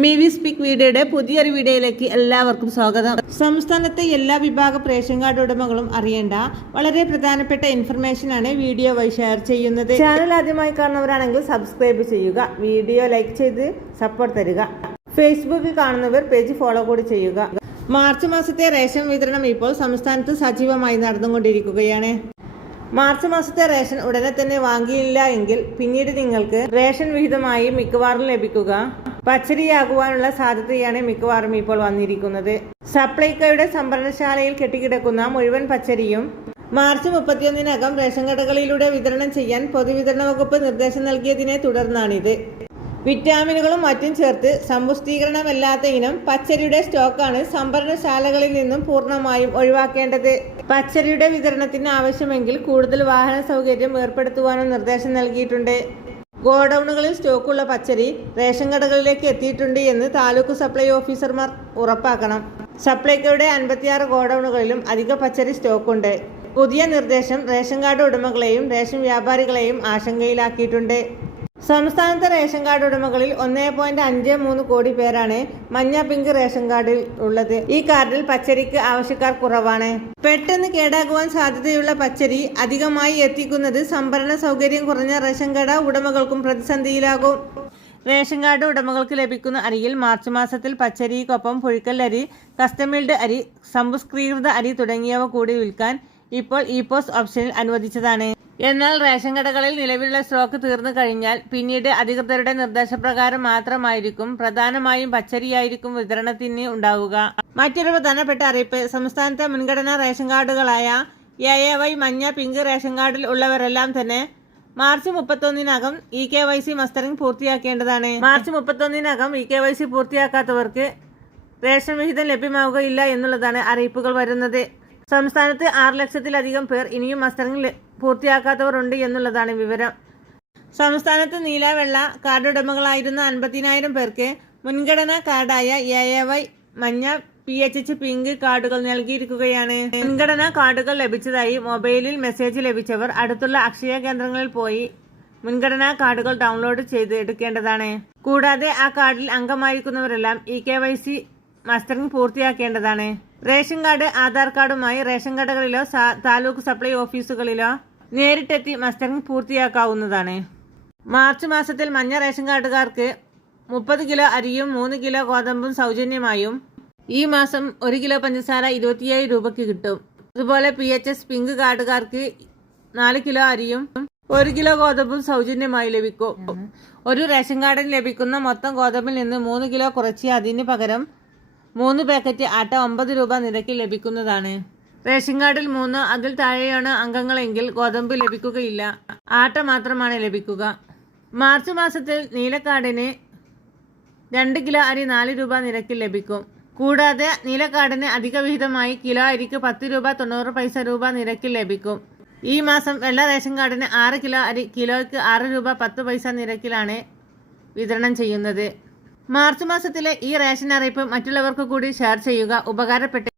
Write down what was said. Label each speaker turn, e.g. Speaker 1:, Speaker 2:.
Speaker 1: Mivi speak വീഡിയോയുടെ പുതിയൊരു വീഡിയോയിലേക്ക് എല്ലാവർക്കും സ്വാഗതം. സംസ്ഥാനത്തെ എല്ലാ വിഭാഗ റേഷൻ കാർഡ് ഉടമകളും അറിയേണ്ട വളരെ പ്രധാനപ്പെട്ട ഇൻഫർമേഷൻ ആണ് വീഡിയോ വഴി ഷെയർ ചെയ്യുന്നത്. ചാനൽ ആദ്യമായി കാണുന്നവരാണെങ്കിൽ സബ്സ്ക്രൈബ് ചെയ്യുക വീഡിയോ ലൈക്ക് ചെയ്ത് സപ്പോർട്ട് തരിക. ഫേസ്ബുക്കിൽ കാണുന്നവർ പേജ് ഫോളോ കൂടി ചെയ്യുക. മാർച്ച് മാസത്തെ റേഷൻ വിതരണം ഇപ്പോൾ സംസ്ഥാനത്ത് സജീവമായി നടന്നുകൊണ്ടിരിക്കുകയാണ്. മാർച്ച് മാസത്തെ റേഷൻ ഉടനെ തന്നെ വാങ്ങിയില്ല എങ്കിൽ പിന്നീട് നിങ്ങൾക്ക് റേഷൻ വിഹിതമായി മിക്കവാറും ലഭിക്കുക. പച്ചരിയാകുവാനുള്ള സാധ്യതയാണ് മിക്കവാറും ഇപ്പോൾ വന്നിരിക്കുന്നത്. സപ്ലൈകോയുടെ സംഭരണശാലയിൽ കെട്ടിക്കിടക്കുന്ന മുഴുവൻ പച്ചരിയും മാർച്ച് മുപ്പത്തിയൊന്നിനകം റേഷൻ കടകളിലൂടെ വിതരണം ചെയ്യാൻ പൊതുവിതരണ വകുപ്പ് നിർദ്ദേശം നൽകിയതിനെ തുടർന്നാണിത്. വിറ്റാമിനുകളും മറ്റും ചേർത്ത് സമ്പുഷ്ടീകരണമല്ലാത്ത ഇനം പച്ചരിയുടെ സ്റ്റോക്കാണ് സംഭരണശാലകളിൽ നിന്നും പൂർണമായും ഒഴിവാക്കേണ്ടത്. പച്ചരിയുടെ വിതരണത്തിന് ആവശ്യമെങ്കിൽ കൂടുതൽ വാഹന സൗകര്യം ഏർപ്പെടുത്തുവാനും നിർദ്ദേശം നൽകിയിട്ടുണ്ട്. ഗോഡൌണുകളിൽ സ്റ്റോക്കുള്ള പച്ചരി റേഷൻ കടകളിലേക്ക് എത്തിയിട്ടുണ്ട് എന്ന് താലൂക്ക് സപ്ലൈ ഓഫീസർമാർ ഉറപ്പാക്കണം. സപ്ലൈകോയുടെ അൻപത്തിയാറ് ഗോഡൌണുകളിലും അധിക പച്ചരി സ്റ്റോക്കുണ്ട്. പുതിയ നിർദ്ദേശം റേഷൻ കാർഡ് ഉടമകളെയും റേഷൻ വ്യാപാരികളെയും ആശങ്കയിലാക്കിയിട്ടുണ്ട്. സംസ്ഥാനത്തെ റേഷൻ കാർഡ് ഉടമകളിൽ ഒന്നേ പോയിന്റ് അഞ്ച് മൂന്ന് കോടി പേരാണ് മഞ്ഞ പിങ്ക് റേഷൻ കാർഡിൽ ഉള്ളത്. ഈ കാർഡിൽ പച്ചരിക്ക് ആവശ്യക്കാർ കുറവാണ്. പെട്ടെന്ന് കേടാകുവാൻ സാധ്യതയുള്ള പച്ചരി അധികമായി എത്തിക്കുന്നത് സംഭരണ സൗകര്യം കുറഞ്ഞ റേഷൻ കട ഉടമകൾക്കും പ്രതിസന്ധിയിലാകും. റേഷൻ കാർഡ് ഉടമകൾക്ക് ലഭിക്കുന്ന അരിയിൽ മാർച്ച് മാസത്തിൽ പച്ചരിക്കൊപ്പം പുഴുക്കല്ലരി കസ്റ്റമിൽഡ് അരി സംസ്കൃത അരി തുടങ്ങിയവ കൂടി വിൽക്കാൻ ഇപ്പോൾ ഇ പോസ്റ്റ് ഓപ്ഷനിൽ അനുവദിച്ചതാണ്. എന്നാൽ റേഷൻ കടകളിൽ നിലവിലുള്ള സ്റ്റോക്ക് തീർന്നു കഴിഞ്ഞാൽ പിന്നീട് അധികൃതരുടെ നിർദ്ദേശപ്രകാരം മാത്രമായിരിക്കും പ്രധാനമായും പച്ചരിയായിരിക്കും വിതരണത്തിന് ഉണ്ടാവുക. മറ്റൊരു പ്രധാനപ്പെട്ട അറിയിപ്പ് സംസ്ഥാനത്തെ മുൻഗണനാ റേഷൻ കാർഡുകളായ എ എ വൈ മഞ്ഞ പിങ്ക് റേഷൻ കാർഡിൽ ഉള്ളവരെല്ലാം തന്നെ March മുപ്പത്തൊന്നിനകം E K Y C mustering പൂർത്തിയാക്കേണ്ടതാണ്. March മുപ്പത്തൊന്നിനകം ഇ കെ വൈ സി പൂർത്തിയാക്കാത്തവർക്ക് റേഷൻ വിഹിതം ലഭ്യമാവുകയില്ല എന്നുള്ളതാണ് അറിയിപ്പുകൾ വരുന്നത്. സംസ്ഥാനത്ത് ആറ് ലക്ഷത്തിലധികം പേർ ഇനിയും മസ്റ്ററിംഗ് പൂർത്തിയാക്കാത്തവർ ഉണ്ട് എന്നുള്ളതാണ് വിവരം. സംസ്ഥാനത്ത് നീലാവെള്ള കാർഡ് ഉടമകളായിരുന്ന അൻപതിനായിരം പേർക്ക് മുൻഗണനാ കാർഡായ എ എ വൈ മഞ്ഞ പി എച്ച് എച്ച് പിങ്ക് കാർഡുകൾ നൽകിയിരിക്കുകയാണ്. മുൻഗണനാ കാർഡുകൾ ലഭിച്ചതായി മൊബൈലിൽ മെസ്സേജ് ലഭിച്ചവർ അടുത്തുള്ള അക്ഷയ കേന്ദ്രങ്ങളിൽ പോയി മുൻഗണനാ കാർഡുകൾ ഡൗൺലോഡ് ചെയ്ത് എടുക്കേണ്ടതാണ്. കൂടാതെ ആ കാർഡിൽ അംഗമായിരിക്കുന്നവരെല്ലാം E K Y C mustering പൂർത്തിയാക്കേണ്ടതാണ്. Ration card Aadhaar കാർഡുമായി റേഷൻ കടകളിലോ താലൂക്ക് സപ്ലൈ ഓഫീസുകളിലോ നേരിട്ടെത്തി മസ്റ്ററിംഗ് പൂർത്തിയാക്കാവുന്നതാണ്. മാർച്ച് മാസത്തിൽ മഞ്ഞ റേഷൻ കാർഡുകാർക്ക് മുപ്പത് കിലോ അരിയും മൂന്ന് കിലോ ഗോതമ്പും സൗജന്യമായും ഈ മാസം ഒരു കിലോ പഞ്ചസാര ഇരുപത്തിയേഴ് രൂപയ്ക്ക് കിട്ടും. അതുപോലെ പി എച്ച് എസ് പിങ്ക് കാർഡുകാർക്ക് നാല് കിലോ അരിയും ഒരു കിലോ ഗോതമ്പും സൗജന്യമായി ലഭിക്കും. ഒരു റേഷൻ കാർഡിന് ലഭിക്കുന്ന മൊത്തം ഗോതമ്പിൽ നിന്ന് മൂന്ന് കിലോ കുറച്ച് അതിന് പകരം മൂന്ന് പാക്കറ്റ് ആട്ട ഒമ്പത് രൂപ നിരക്കിൽ ലഭിക്കുന്നതാണ്. റേഷൻ കാർഡിൽ മൂന്ന് അതിൽ താഴെയാണ് അംഗങ്ങളെങ്കിൽ ഗോതമ്പ് ലഭിക്കുകയില്ല. ആട്ട മാത്രമാണ് ലഭിക്കുക. മാർച്ച് മാസത്തിൽ നീലക്കാടിന് രണ്ട് കിലോ അരി നാല് രൂപ നിരക്കിൽ ലഭിക്കും. കൂടാതെ നീലക്കാടിന് അധിക വിഹിതമായി കിലോ അരിക്ക് പത്ത് രൂപ തൊണ്ണൂറ് പൈസ രൂപ നിരക്കിൽ ലഭിക്കും. ഈ മാസം വെള്ള റേഷൻ കാർഡിന് ആറ് കിലോ അരി കിലോയ്ക്ക് ആറ് രൂപ പത്ത് പൈസ നിരക്കിലാണ് വിതരണം ചെയ്യുന്നത്. മാർച്ച് മാസത്തിലെ ഈ റേഷൻ അറിയിപ്പ് മറ്റുള്ളവർക്ക് കൂടി ഷെയർ ചെയ്യുക. ഉപകാരപ്പെട്ട